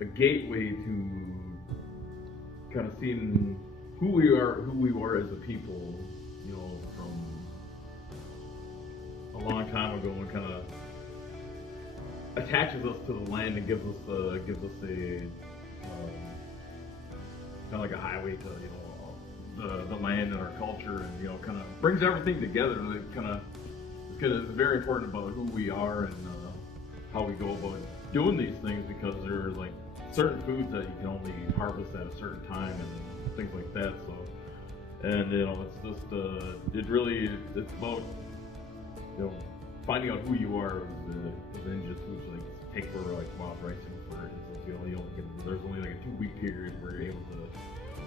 a gateway to kind of seeing who we were as a people, you know, from a long time ago, and kind of attaches us to the land and gives us a kind of like a highway to, you know, the land and our culture, and, you know, kind of brings everything together. And it's very important about who we are and how we go about doing these things, because there are like certain foods that you can only harvest at a certain time and things like that. So, and, you know, it's just it's about, you know, finding out who you are as indigenous foods. Like, take for like wild rice, for instance, you know, there's only like a 2-week period where you're able to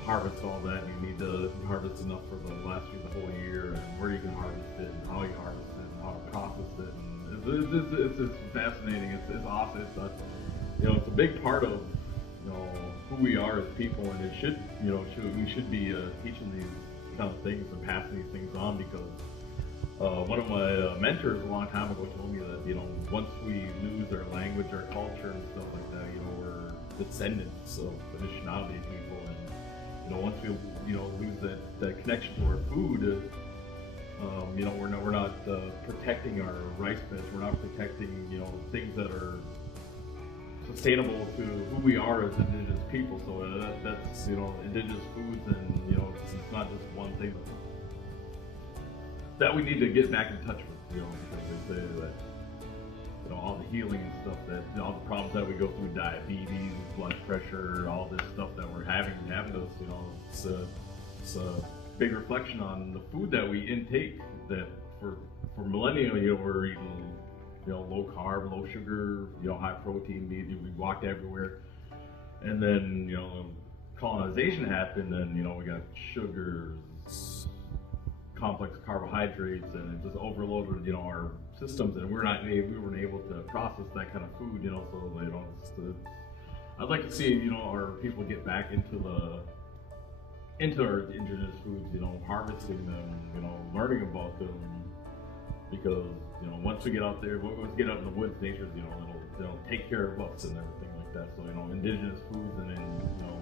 harvest all that, and you need to harvest enough for the whole year, and where you can harvest it, and how you harvest it, and how to process it. And it's fascinating. It's awesome. You know, it's a big part of, you know, who we are as people, and it should, you know, we should be teaching these kind of things and passing these things on, because one of my mentors a long time ago told me that, you know, once we lose our language, our culture, and stuff like that, you know, we're descendants of Anishinaabe people, and, you know, once we, you know, lose that connection to our food, you know, we're not protecting our rice beds. We're not protecting, you know, things that are sustainable to who we are as indigenous people. So that's, you know, indigenous foods, and, you know, it's not just one thing that we need to get back in touch with, you know, because they say that, you know, all the healing and stuff, that all the problems that we go through, diabetes, blood pressure, all this stuff that we're having those, you know, it's a big reflection on the food that we intake. That for millennia, you know, we're eating, you know, low carb, low sugar, you know, high protein meat. We walked everywhere, and then, you know, colonization happened, and, you know, we got sugars, complex carbohydrates, and it just overloaded, you know, our systems, and we weren't able to process that kind of food, you know. So, you know, I'd like to see, you know, our people get back into our indigenous foods, you know, harvesting them, you know, learning about them, because, you know, once we get out there, once we get out in the woods, nature's, you know, it'll take care of us and everything like that. So, you know, indigenous foods, and then, you know,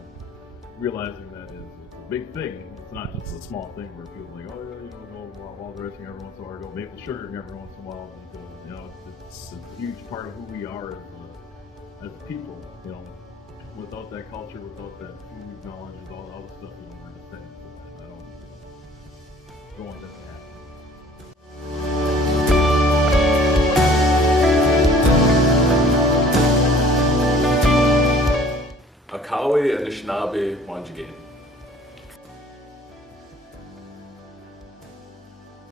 realizing that it's a big thing. It's not just a small thing where people are like, oh yeah, you know, go wild ricing every once in a while, go maple sugaring every once in a while. And, you know, it's a huge part of who we are as people. You know, without that culture, without that food knowledge, and all the other stuff, you know, we're descendants of that. I don't want that to happen. Akawe, Anishinaabewanjigen.